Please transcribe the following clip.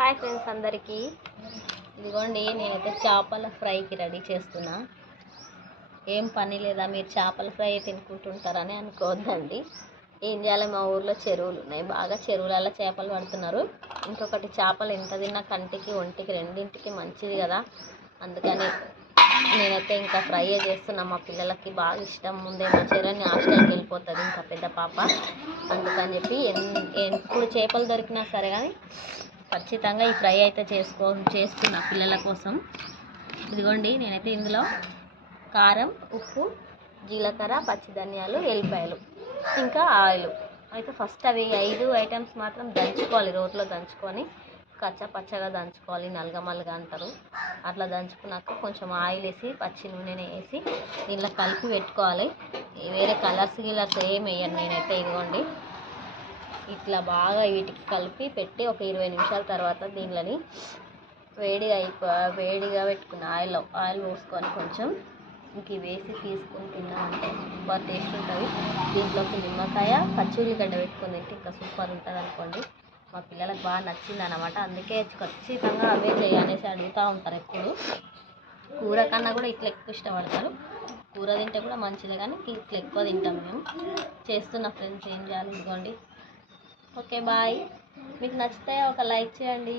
Hi friends అందరికీ. ఇదిగోండి నేనైతే చేపల ఫ్రైకి రెడీ చేస్తున్నా. ఏం పని లేదా, మీరు చేపల ఫ్రై తినుకుంటుంటారని అనుకోవద్దండి. ఏం చేయాలి, మా ఊర్లో చెరువులు ఉన్నాయి, బాగా చెరువులలో చేపలు పడుతున్నారు. ఇంకొకటి, చేపలు ఎంత తిన్నా కంటికి ఒంటికి రెండింటికి మంచిది కదా, అందుకని నేనైతే ఇంకా ఫ్రై చేస్తున్నా. మా పిల్లలకి బాగా ఇష్టం. ముందే మా చెరని హాస్టల్కి వెళ్ళిపోతుంది ఇంకా పెద్ద పాప, అందుకని చెప్పి ఎప్పుడు చేపలు దొరికినా సరే కానీ ఖచ్చితంగా ఈ ఫ్రై అయితే చేస్తున్నా పిల్లల కోసం. ఇదిగోండి నేనైతే ఇందులో కారం, ఉప్పు, జీలకర్ర, పచ్చి ధనియాలు, ఎల్లిపాయలు, ఇంకా ఆయిల్ అయితే ఫస్ట్ అవి 5 ఐటమ్స్ మాత్రం దంచుకోవాలి. రోట్లో దంచుకొని కచ్చా పచ్చగా దంచుకోవాలి, నలగమలగా అంటారు. అట్లా దంచుకున్నాక కొంచెం ఆయిల్ వేసి పచ్చి నూనె వేసి దీంట్లో కలిపి పెట్టుకోవాలి. వేరే కలర్స్ ఏం వేయను నేనైతే. ఇదిగోండి ఇట్లా బాగా వీటికి కలిపి పెట్టి ఒక 20 నిమిషాల తర్వాత దీనిలోని వేడిగా పెట్టుకున్న ఆయిల్ పోసుకొని కొంచెం ఇంక వేసి తీసుకొని తిన్నామంటే సూపర్ టేస్ట్ ఉంటుంది. దీంట్లోకి నిమ్మకాయ, పచ్చి ఉల్లిగడ్డ పెట్టుకుని తింటే ఇంకా సూపర్ ఉంటుంది అనుకోండి. మా పిల్లలకు బాగా నచ్చింది అన్నమాట, అందుకే ఖచ్చితంగా అవే చేయనేసి అడుగుతూ ఉంటారు ఎప్పుడు. కూర కన్నా కూడా ఇట్లా ఎక్కువ ఇష్టపడతారు. కూర తింటే కూడా మంచిదే కానీ ఇట్లా ఎక్కువ తింటాం మేము. చేస్తున్న ఫ్రెండ్స్, ఏం చేయాలి. ఇదిగోండి. Okay bye. మీకు నచ్చితే ఒక లైక్ చేయండి.